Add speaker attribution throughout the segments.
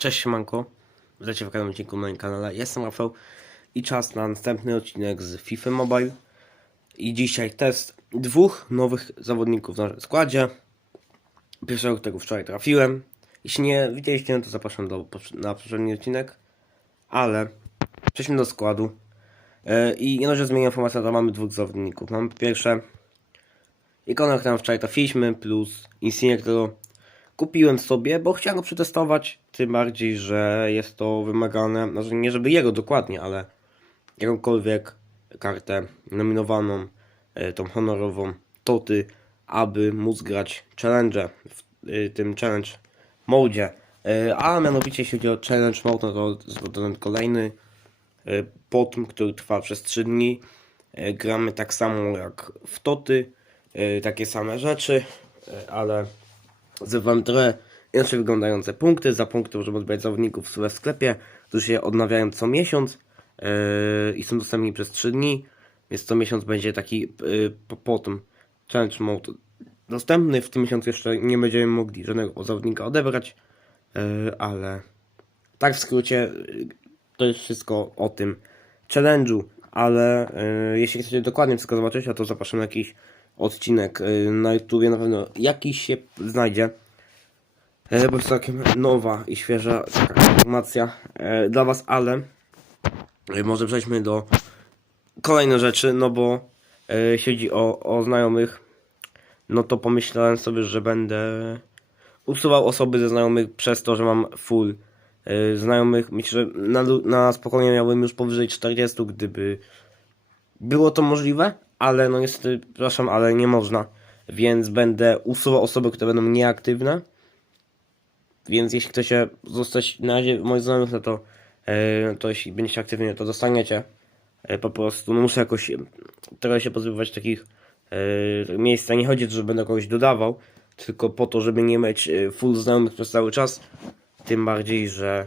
Speaker 1: Cześć siemanko, witajcie w kolejnym odcinku na moim kanale, jestem Rafał i czas na następny odcinek z FIFA Mobile. I dzisiaj test dwóch nowych zawodników w naszym składzie. Pierwszego, którego wczoraj trafiłem. Jeśli nie widzieliście, to zapraszam do, na poprzedni odcinek. Ale przejdźmy do składu. Yy, i jedno, że zmienię informację, to mamy dwóch zawodników. Mamy po pierwsze ikonę, którą wczoraj trafiliśmy plus Insigne, którego kupiłem sobie, bo chciałem go przetestować. Tym bardziej, że jest to wymagane, znaczy nie żeby jego dokładnie, ale jakąkolwiek kartę nominowaną, e, tą honorową, toty, aby móc grać challenge w e, tym challenge modzie. E, A mianowicie jeśli chodzi o challenge mode, no to jest kolejny potom, który trwa przez 3 dni. Gramy tak samo jak w toty, takie same rzeczy, ale Zywam trochę inaczej wyglądające punkty. Za punkty możemy odbierać zawodników w sklepie, którzy się odnawiają co miesiąc yy, i są dostępni przez 3 dni. Więc co miesiąc będzie taki yy, po, potem challenge mode dostępny. W tym miesiącu jeszcze nie będziemy mogli żadnego zawodnika odebrać, yy, ale tak w skrócie yy, to jest wszystko o tym challenge'u. Ale yy, jeśli chcecie dokładnie wszystko zobaczyć, to zapraszam na jakiś odcinek yy, na YouTubie, na pewno jakiś się znajdzie. E, bo jest całkiem nowa i świeża taka informacja e, dla Was, ale e, może przejdźmy do kolejnej rzeczy, no bo e, chodzi o, o znajomych, no to pomyślałem sobie, że będę usuwał osoby ze znajomych przez to, że mam full znajomych. Myślę, że na, na spokojnie miałbym już powyżej 40, gdyby było to możliwe, ale no niestety, przepraszam, ale nie można. Więc będę usuwał osoby, które będą nieaktywne. Więc jeśli chcecie zostać na razie moich znajomych, no to, e, to jeśli będziecie aktywni, no to dostaniecie. E, po prostu no muszę jakoś trochę się pozbywać takich e, miejsc. Nie chodzi, że będę kogoś dodawał, tylko po to, żeby nie mieć full znajomych przez cały czas. Tym bardziej, że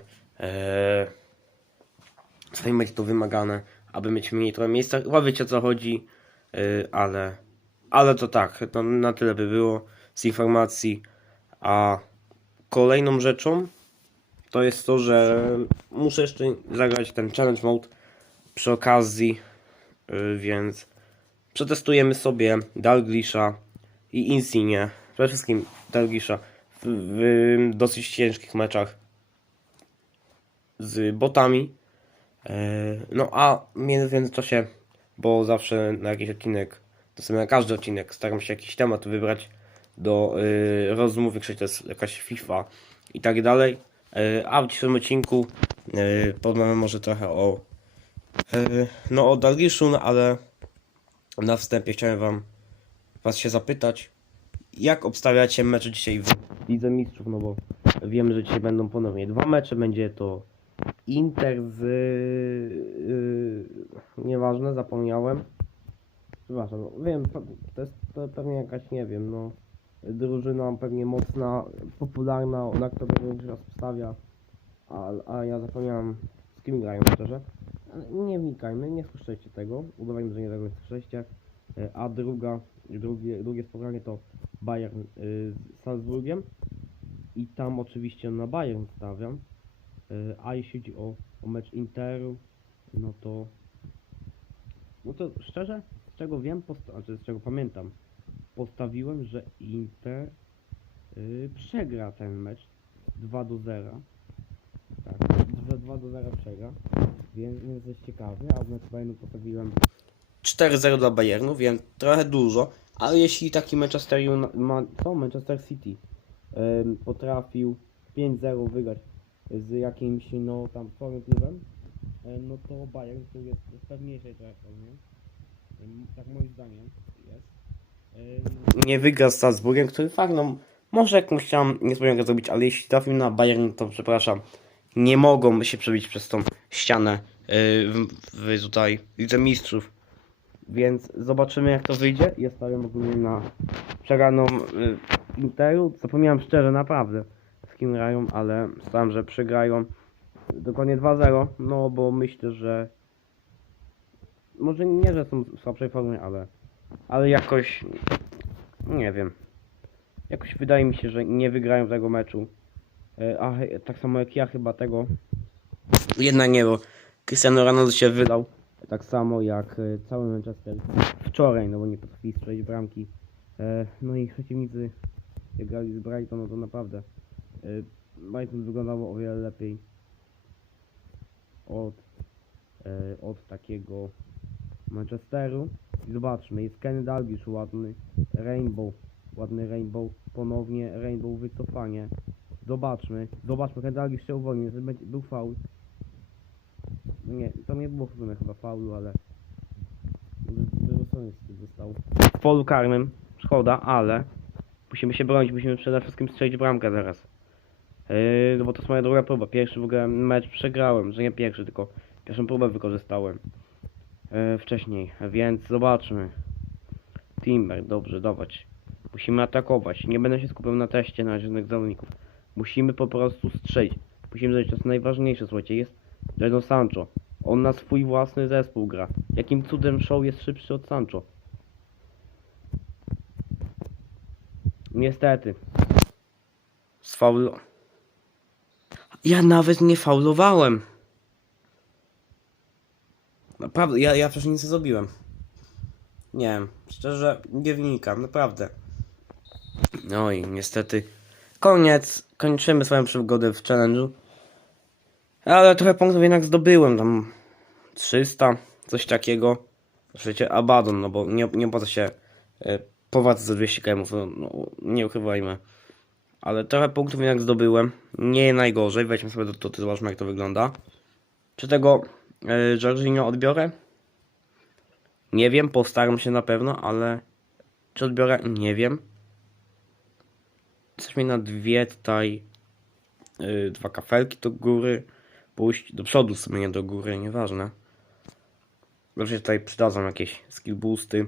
Speaker 1: czasami będzie to wymagane, aby mieć mniej trochę miejsca. Chyba wiecie o co chodzi, ale, ale to tak, to na tyle by było z informacji. A kolejną rzeczą to jest to, że muszę jeszcze zagrać ten challenge mode przy okazji, yy, więc przetestujemy sobie Dalglisha i Insigne, przede wszystkim Dalglisha w, w dosyć ciężkich meczach z botami. Yy, No a w międzyczasie, bo zawsze na jakiś odcinek, to sobie na każdy odcinek staram się jakiś temat wybrać do y, rozmów, większość to jest jakaś FIFA i tak dalej. Y, a w dzisiejszym odcinku y, porozmawiamy może trochę o y, no o Dalgiszu, no ale na wstępie chciałem wam was się zapytać, jak obstawiacie mecze dzisiaj w Lidze Mistrzów, no bo wiemy, że dzisiaj będą ponownie dwa mecze, będzie to Inter z yy, nieważne, zapomniałem. Przepraszam, no, wiem, to jest to pewnie jakaś, nie wiem, no drużyna pewnie mocna, popularna, na którą większość raz stawia, a, a ja zapomniałem z kim grają szczerze. Nie wnikajmy, nie słyszeliście tego, udawajmy, że nie tego nie słyszeliście. E, A druga, drugie, drugie spotkanie to Bayern y, z Salzburgiem i tam oczywiście na Bayern stawiam. E, A jeśli chodzi o, o mecz Interu, no to no to szczerze, z czego wiem, znaczy z czego pamiętam, postawiłem, że Inter y, przegra ten mecz 2 do 0. Tak, że 2 do 0 przegra. Więc, więc jest ciekawy, a w mecz Bayernu postawiłem 4-0 dla Bayernu, wiem trochę dużo, ale jeśli taki Manchester Uni- ma, to Manchester City ym, potrafił 5-0 wygrać z jakimś no tam słabym klubem, y, no to Bayern, który jest w pewniejszej trochę formie, ym, tak moim zdaniem jest, nie wygra z Salzburgiem, który fakt, no może jakąś tam niespodziankę zrobić, ale jeśli trafił na Bayern, to przepraszam, nie mogą się przebić przez tą ścianę yy, w, w tutaj Lidze Mistrzów. Więc zobaczymy jak to wyjdzie. Ja stawiam ogólnie na przegraną yy, Interu. Zapomniałem szczerze, naprawdę kim grają, ale staram, że przegrają dokładnie 2-0, no bo myślę, że może nie, że są w słabszej formie, ale ale jakoś nie wiem. Jakoś wydaje mi się, że nie wygrają tego meczu. E, A tak samo jak ja chyba tego. Jednak nie, bo Cristiano Ronaldo się wydał. Tak samo jak e, cały Manchester wczoraj, no bo nie potrafi strzelić bramki. E, No i przeciwnicy jak grali z Brighton, no to naprawdę e, Brighton wyglądało o wiele lepiej od, e, od takiego Manchesteru. I zobaczmy, jest Kenny Dalglish ładny, Rainbow, ładny Rainbow, ponownie Rainbow wycofanie. Zobaczmy, zobaczmy, Kenny Dalglish się uwolnił, był faul. No nie, to nie było w sumie chyba faulu, ale wy- wyrzucony został. W polu karnym, szkoda, ale musimy się bronić, musimy przede wszystkim strzelić bramkę teraz. No bo to jest moja druga próba. Pierwszy w ogóle mecz przegrałem, że nie pierwszy, tylko pierwszą próbę wykorzystałem yy, wcześniej, więc zobaczmy. Timber, dobrze, dawać. Musimy atakować. Nie będę się skupiał na teście na żadnych zawodników. Musimy po prostu strzelić. Musimy zrobić, to jest najważniejsze, słuchajcie, jest Jadon Sancho. On na swój własny zespół gra. Jakim cudem show jest szybszy od Sancho? Niestety. Z. Ja nawet nie faulowałem. Naprawdę, ja, ja przecież nic nie zrobiłem. Nie wiem, szczerze nie wnikam, naprawdę. No i niestety koniec. Kończymy swoją przygodę w challenge'u. Ale trochę punktów jednak zdobyłem, tam 300, coś takiego. Oczywiście Abaddon, no bo nie, nie opłaca się y, prowadzę za 200 km, no, no, nie ukrywajmy. Ale trochę punktów jednak zdobyłem. Nie najgorzej. Wejdźmy sobie do, do zobaczmy jak to wygląda. Czy tego y, Jorginho odbiorę? Nie wiem, postaram się na pewno, ale czy odbiorę? Nie wiem. Jesteśmy na dwie tutaj y, dwa kafelki do góry. Pójść do przodu w sumie, nie do góry, nieważne. Dobrze tutaj przydadzą jakieś skill boosty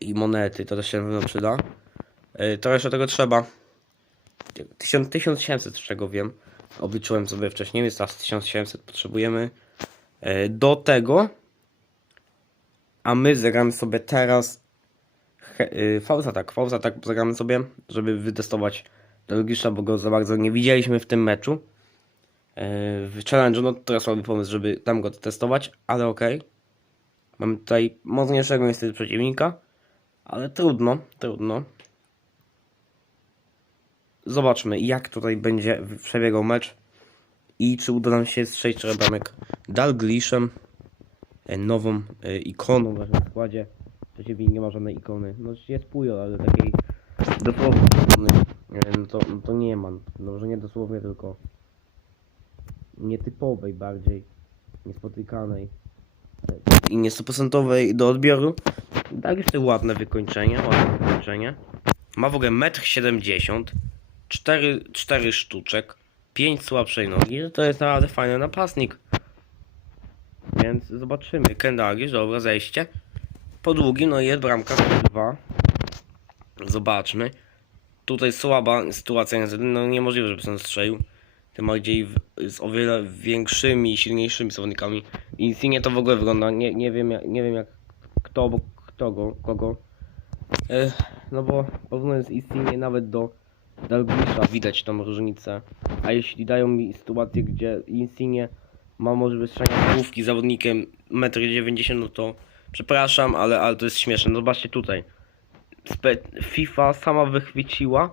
Speaker 1: i monety, to też się na pewno przyda. Yy, to jeszcze tego trzeba. 1000 1700 z czego wiem. Obliczyłem sobie wcześniej, więc teraz 1700 potrzebujemy. Yy, do tego. A my zagramy sobie teraz. Yy, Fauza tak, Fauza tak zagramy sobie, żeby wytestować Delgisza, bo go za bardzo nie widzieliśmy w tym meczu. Yy, W challenge'u, no to słaby pomysł, żeby tam go testować, ale okej. Mamy tutaj mocniejszego niestety przeciwnika. Ale trudno, trudno. Zobaczmy, jak tutaj będzie przebiegał mecz i czy uda nam się strzelić czterech bramek Dalglishem, e, nową e, ikoną w naszym składzie. Przeciwnik nie ma żadnej ikony. No jest Pujol, ale takiej dosłownie ikony, e, no to, no to nie ma. No może nie dosłownie, tylko nietypowej bardziej, niespotykanej i nie 100% do odbioru. Tak jeszcze ładne wykończenie, ładne wykończenie. Ma w ogóle 1,70 m, 4, 4 sztuczek, 5 słabszej nogi, to jest naprawdę fajny napastnik. Więc zobaczymy. Kendalisz, dobra, zejście. Po długim, no jest bramka 2. Zobaczmy. Tutaj słaba sytuacja, no niemożliwe, żeby sobie strzelił. Tym bardziej z o wiele większymi, silniejszymi zawodnikami. Insigne to w ogóle wygląda, nie, nie wiem jak, nie wiem jak kto, bo kto go, kogo. Ech, no bo porównując Insigne nawet do Dalglisza widać tą różnicę. A jeśli dają mi sytuację, gdzie Insigne ma możliwość strzelania główki zawodnikiem 1,90 m, no to przepraszam, ale, ale to jest śmieszne. No Zobaczcie tutaj. Spe- FIFA sama wychwyciła,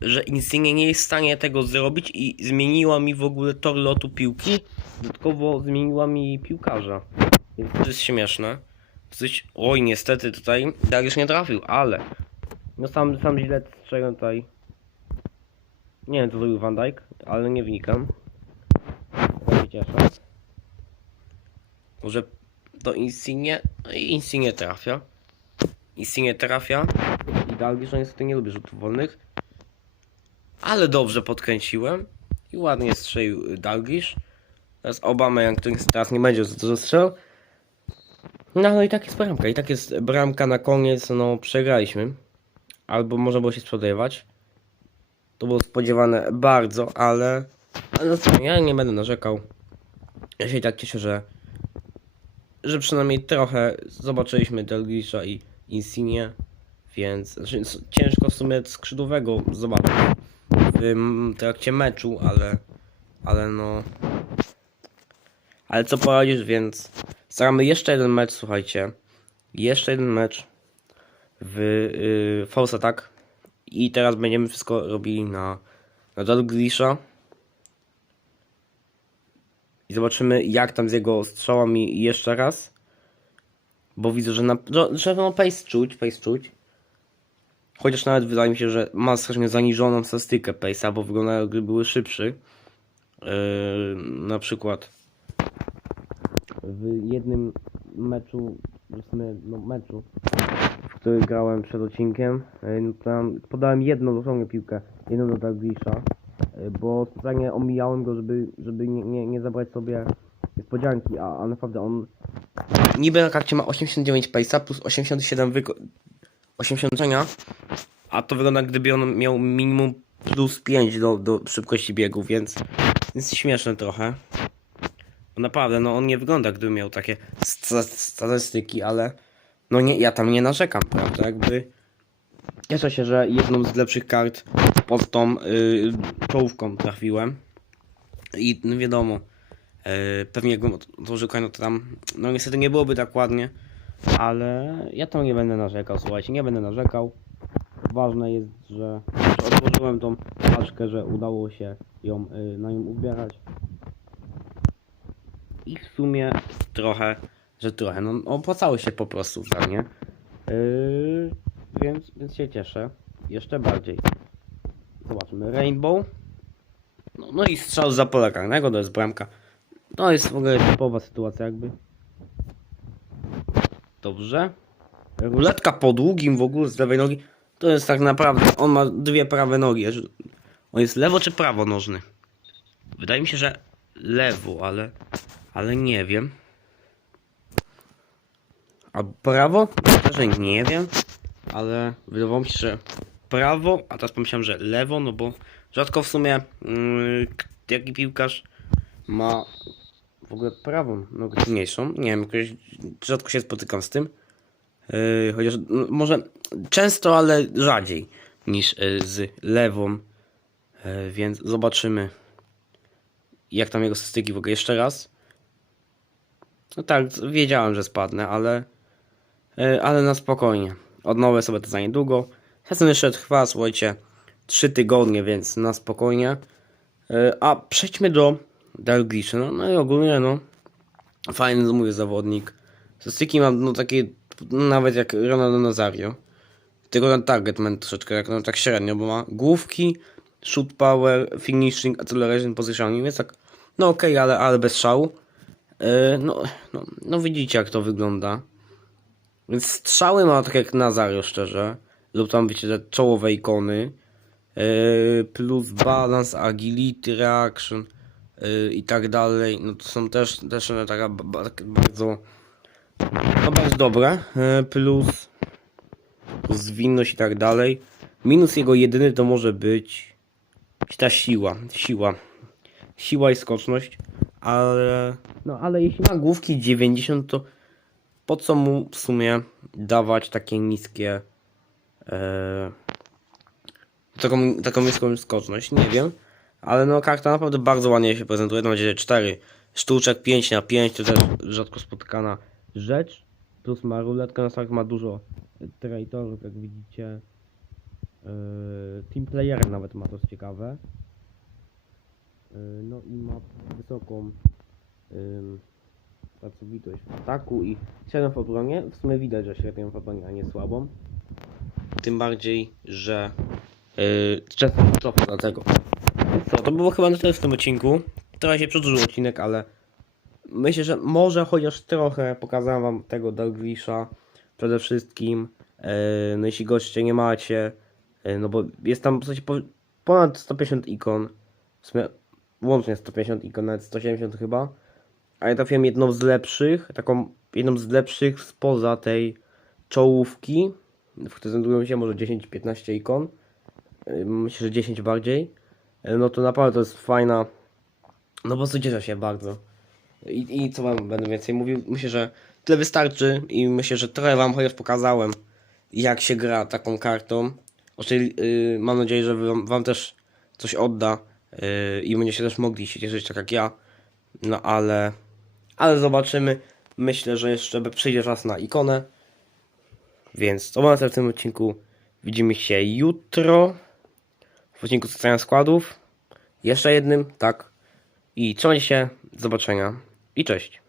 Speaker 1: że Insigne nie jest w stanie tego zrobić i zmieniła mi w ogóle tor lotu piłki. Dodatkowo zmieniła mi piłkarza. Więc to jest śmieszne. Coś... Oj, niestety tutaj Dariusz nie trafił, ale... No sam, sam źle strzegłem tutaj. Nie wiem co zrobił Van Dijk, ale nie wnikam. Się cieszę. Może to Insigne... No Insigne trafia. Insigne trafia. I Dalgish no niestety nie lubi rzutów wolnych. Ale dobrze podkręciłem. I ładnie strzelił Dalgish. Teraz Obama, to teraz nie będzie za dużo strzelał. No ale i tak jest bramka. I tak jest bramka na koniec. No przegraliśmy. Albo można było się spodziewać. To było spodziewane bardzo, ale... Ale no co, ja nie będę narzekał. Ja się i tak cieszę, że... Że przynajmniej trochę zobaczyliśmy Delgisha i Insigne. Więc znaczy, ciężko w sumie skrzydłowego zobaczyć mm, trakcie meczu, ale, ale no, ale co poradzisz, więc staramy jeszcze jeden mecz, słuchajcie, jeszcze jeden mecz w yy, Force Attack i teraz będziemy wszystko robili na, na Dalglisha i zobaczymy jak tam z jego strzałami jeszcze raz, bo widzę, że na, że, no pace czuć, pace czuć, chociaż nawet wydaje mi się, że ma strasznie zaniżoną statystykę pace'a, bo wygląda jakby były szybszy, yy, na przykład w jednym meczu, w sumie no meczu, w którym grałem przed odcinkiem, e, no tam podałem jedną dosłownie piłkę, jedną do Dalglisha, e, bo specjalnie omijałem go, żeby, żeby nie, nie, nie zabrać sobie niespodzianki, a, a naprawdę on niby na karcie ma 89 pace'a plus 87 wyko 80 uderzenia, a to wygląda gdyby on miał minimum plus 5 do, do szybkości biegu, więc jest śmieszne trochę. Bo naprawdę, no on nie wygląda, gdyby miał takie sta- statystyki, ale no nie, ja tam nie narzekam, prawda? Jakby cieszę się, że jedną z lepszych kart pod tą yy, czołówką trafiłem. I no wiadomo, yy, pewnie jakbym otworzył coin, no to tam, no niestety nie byłoby tak ładnie, ale ja tam nie będę narzekał, słuchajcie, nie będę narzekał. Ważne jest, że otworzyłem tą paczkę, że udało się ją yy, na nią ubierać. I w sumie trochę, że trochę, no opłacało się po prostu dla mnie. Yy, więc, więc się cieszę. Jeszcze bardziej. Zobaczmy. Rainbow. No, no i strzał za pola karnego, to jest bramka. To jest w ogóle typowa sytuacja jakby. Dobrze. Ruletka po długim w ogóle z lewej nogi. To jest tak naprawdę, on ma dwie prawe nogi. On jest lewo czy prawonożny? Wydaje mi się, że lewo, ale, ale nie wiem. A prawo? Szczerze nie wiem, ale wydawało mi się, że prawo, a teraz pomyślałem, że lewo, no bo rzadko w sumie yy, jaki piłkarz ma w ogóle prawą nogę silniejszą. Nie wiem, jakoś rzadko się spotykam z tym. Yy, chociaż no, może często, ale rzadziej niż yy, z lewą. Yy, więc zobaczymy jak tam jego statystyki w ogóle jeszcze raz. No tak, wiedziałem, że spadnę, ale ale na spokojnie. Odnowię sobie to za niedługo. Sezon jeszcze trwa, słuchajcie, 3 tygodnie, więc na spokojnie. Yy, a przejdźmy do Dalglisha. No, no i ogólnie, no, fajny, mówię, zawodnik. Statystyki mam, no, takie, nawet jak Ronaldo Nazario. Tylko ten targetman troszeczkę, jak no, tak średnio, bo ma główki, shoot power, finishing, acceleration, positioning, więc tak, no okej, ale, ale bez szału. Yy, no, no, no widzicie jak to wygląda. Więc strzały ma tak jak Nazario szczerze. Lub tam wiecie te czołowe ikony. Yy, plus balance, agility, reaction yy, i tak dalej. No to są też, też one taka ba- ba- tak bardzo no bardzo dobre. Yy, plus, plus zwinność i tak dalej. Minus jego jedyny to może być ta siła. Siła. Siła i skoczność. Ale no ale jeśli ma główki 90 to po co mu w sumie dawać takie niskie e, taką, taką niską skoczność, nie wiem, ale no karta naprawdę bardzo ładnie się prezentuje, to będzie 4 sztuczek 5 na 5 to też rzadko spotykana rzecz, plus ma ruletkę na start, ma dużo traitorów, jak widzicie, e, team player nawet ma to ciekawe, e, no i ma wysoką pracowitość w ataku i średnią w obronie. W sumie widać, że średnią w obronie, a nie słabą. Tym bardziej, że yy, często cofa dlatego. Co, to było chyba na tyle w tym odcinku. Trochę się przedłużył odcinek, ale myślę, że może chociaż trochę pokazałem wam tego Dalglisha przede wszystkim. Yy, no jeśli go jeszcze nie macie, yy, no bo jest tam w zasadzie po, ponad 150 ikon. W sumie łącznie 150 ikon, nawet 170 chyba. A ja trafiłem jedną z lepszych, taką jedną z lepszych spoza tej czołówki, w której znajdują się może 10-15 ikon. Myślę, że 10 bardziej. No to naprawdę to jest fajna. No po prostu cieszę się bardzo. I, I co wam będę więcej mówił? Myślę, że tyle wystarczy i myślę, że trochę wam chociaż pokazałem, jak się gra taką kartą. Oczywiście yy, mam nadzieję, że wam, wam też coś odda yy, i będziecie też mogli się cieszyć tak jak ja. No ale, ale zobaczymy. Myślę, że jeszcze przyjdzie czas na ikonę. Więc to na w tym odcinku. Widzimy się jutro w odcinku scenia składów. Jeszcze jednym, tak. I trzymajcie się. Do zobaczenia i cześć.